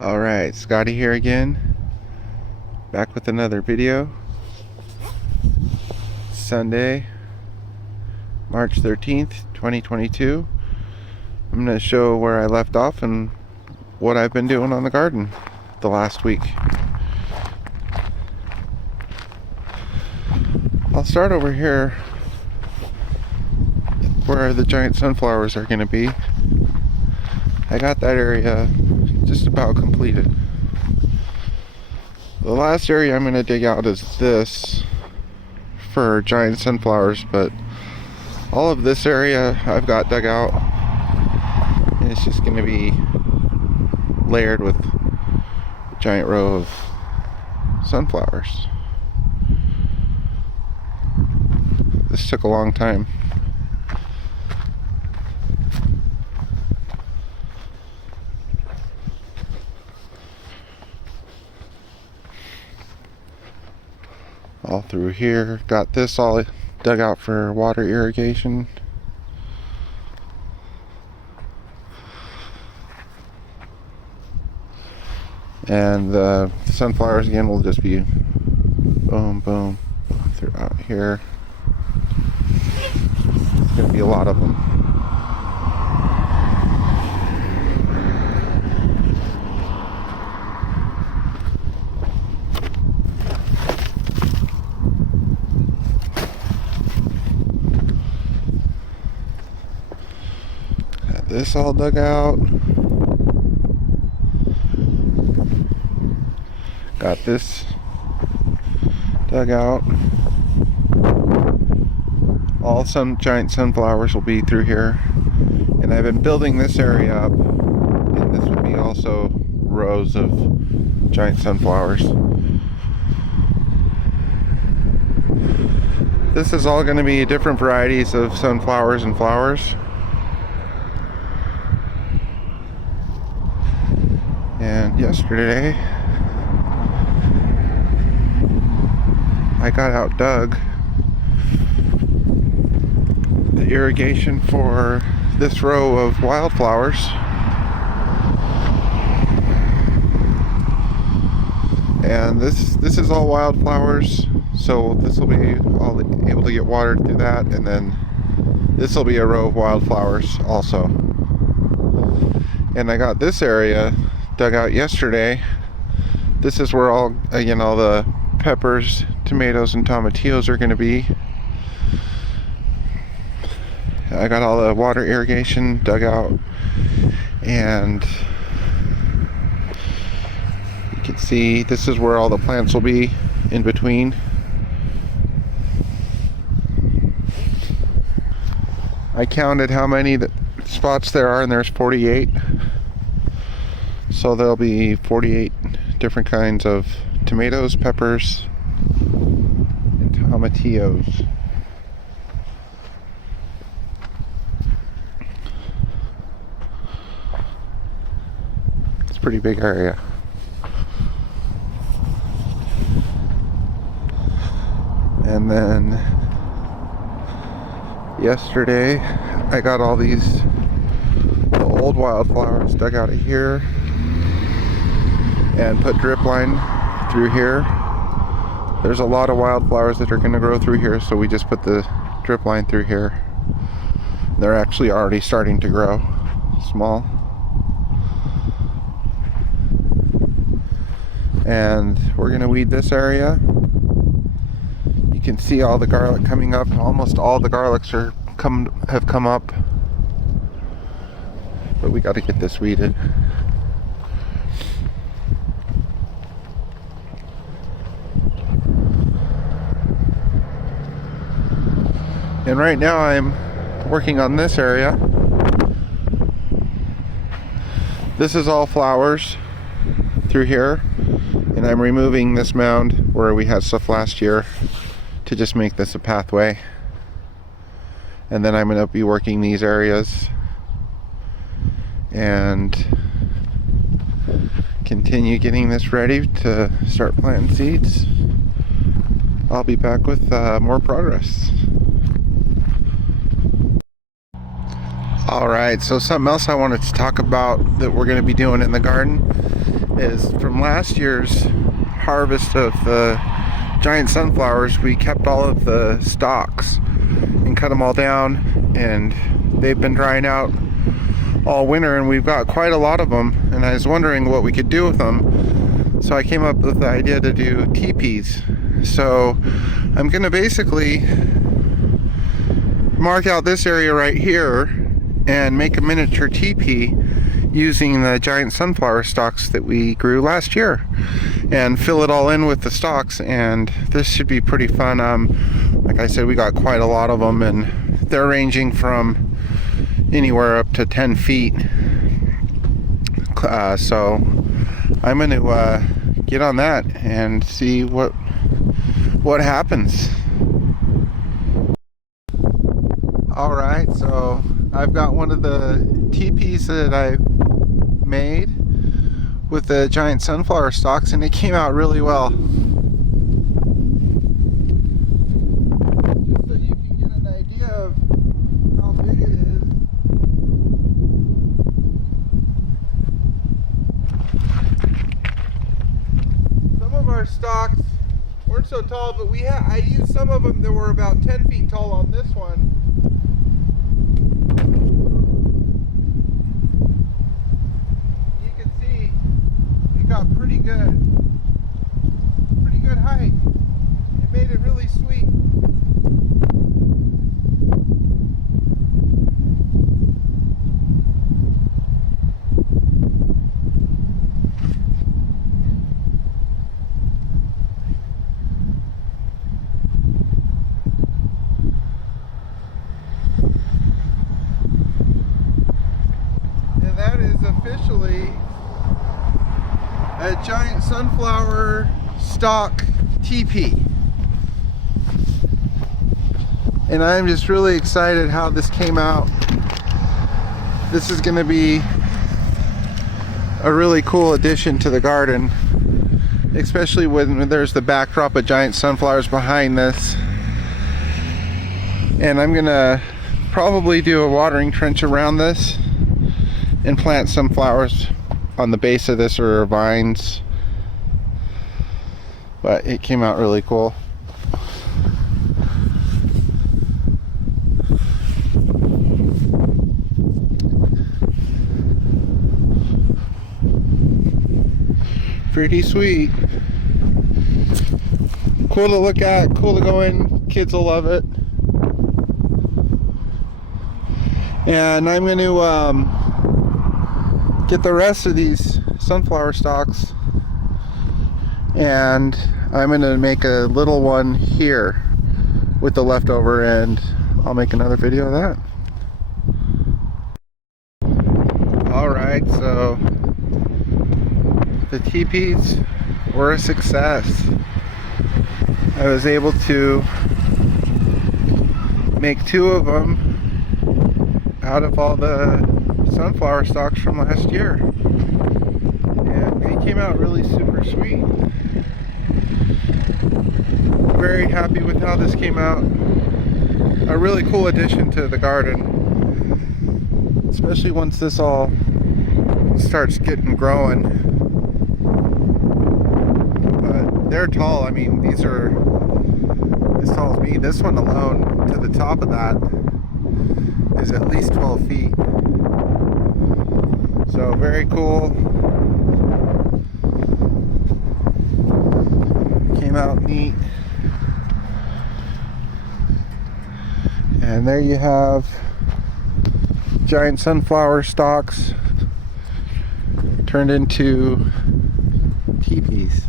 Alright, Scotty here again, back with another video. Sunday, March 13th, 2022. I'm going to show where I left off and what I've been doing on the garden the last week. I'll start over here where the giant sunflowers are going to be. I got that area just about completed. The last area I'm going to dig out is this for giant sunflowers, but all of this area I've got dug out, and it's just going to be layered with a giant row of sunflowers. This took a long time. All through here, got this all dug out for water irrigation. And the sunflowers again will just be boom, boom throughout here. There's going to be a lot of them. Got this all dug out. Got this dug out. All some giant sunflowers will be through here, and I've been building this area up, and this would be also rows of giant sunflowers. This is all going to be different varieties of sunflowers and flowers. And yesterday I got out dug the irrigation for this row of wildflowers. And this is all wildflowers, so this will be all able to get watered through that, and then this will be a row of wildflowers also. And I got this area dug out yesterday. This is where all the peppers, tomatoes, and tomatillos are going to be. I got all the water irrigation dug out, and you can see this is where all the plants will be in between. I counted how many spots there are, and there's 48. So there'll be 48 different kinds of tomatoes, peppers, and tomatillos. It's a pretty big area. And then yesterday I got all these old wildflowers dug out of here and put drip line through here. There's a lot of wildflowers that are going to grow through here, so we just put the drip line through here. They're actually already starting to grow small. And we're going to weed this area. You can see all the garlic coming up. Almost all the garlics have come up, but we got to get this weeded. And right now I'm working on this area. This is all flowers through here, and I'm removing this mound where we had stuff last year to just make this a pathway. And then I'm going to be working these areas and continue getting this ready to start planting seeds. I'll be back with more progress. Alright, so something else I wanted to talk about that we're going to be doing in the garden is from last year's harvest of the giant sunflowers, we kept all of the stalks and cut them all down, and they've been drying out all winter, and we've got quite a lot of them, and I was wondering what we could do with them. So I came up with the idea to do teepees. So I'm going to basically mark out this area right here and make a miniature teepee using the giant sunflower stalks that we grew last year, and fill it all in with the stalks, and this should be pretty fun. Like I said, we got quite a lot of them, and they're ranging from anywhere up to 10 feet. So I'm going to get on that and see what happens. Alright, so I've got one of the teepees that I made with the giant sunflower stalks, and it came out really well. Just so you can get an idea of how big it is. Some of our stalks weren't so tall, but I used some of them that were about 10 feet tall on this one. Got pretty good height. It made it really sweet. And that is officially a giant sunflower stalk teepee. And I'm just really excited how this came out. This is going to be a really cool addition to the garden, especially when there's the backdrop of giant sunflowers behind this. And I'm going to probably do a watering trench around this and plant some flowers on the base of this, or vines, but it came out really cool. Pretty sweet. Cool to look at, cool to go in, kids will love it. And I'm going to get the rest of these sunflower stalks, and I'm going to make a little one here with the leftover, and I'll make another video of that. Alright, so the teepees were a success. I was able to make 2 of them out of all the sunflower stalks from last year, and they came out really super sweet. Very happy with how this came out. A really cool addition to the garden, especially once this all starts getting growing. But they're tall. I mean, these are as tall as me. This one alone, to the top of that, is at least 12 feet. So very cool. Came out neat. And there you have giant sunflower stalks turned into teepees.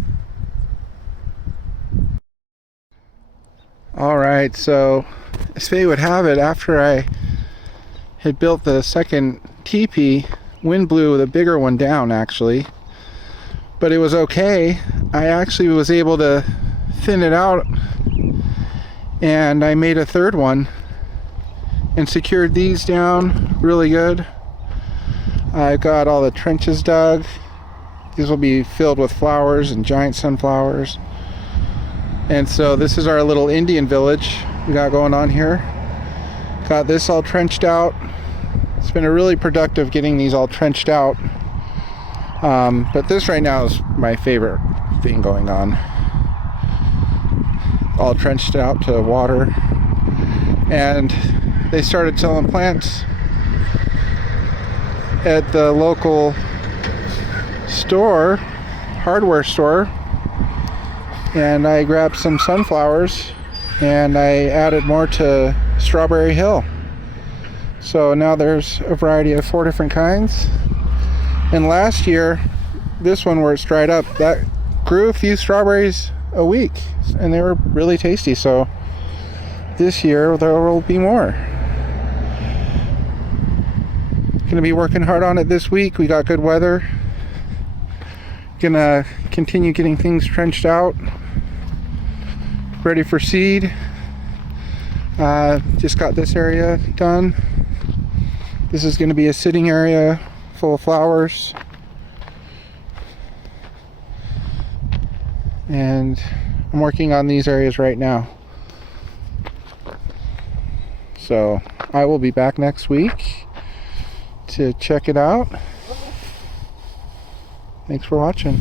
Alright, so as fate would have it, after I had built the second teepee, wind blew the bigger one down actually, but it was okay. I actually was able to thin it out, and I made a third one and secured these down really good. I've got all the trenches dug. These will be filled with flowers and giant sunflowers. And so this is our little Indian village we got going on here. Got this all trenched out. It's been a really productive getting these all trenched out. But this right now is my favorite thing going on. All trenched out to water. And they started selling plants at the local store, hardware store. And I grabbed some sunflowers and I added more to Strawberry Hill. So now there's a variety of 4 different kinds. And last year, this one where it's dried up, that grew a few strawberries a week and they were really tasty. So this year there will be more. Gonna be working hard on it this week. We got good weather. Gonna continue getting things trenched out, ready for seed. Just got this area done. This is gonna be a sitting area full of flowers. And I'm working on these areas right now. So I will be back next week to check it out. Thanks for watching.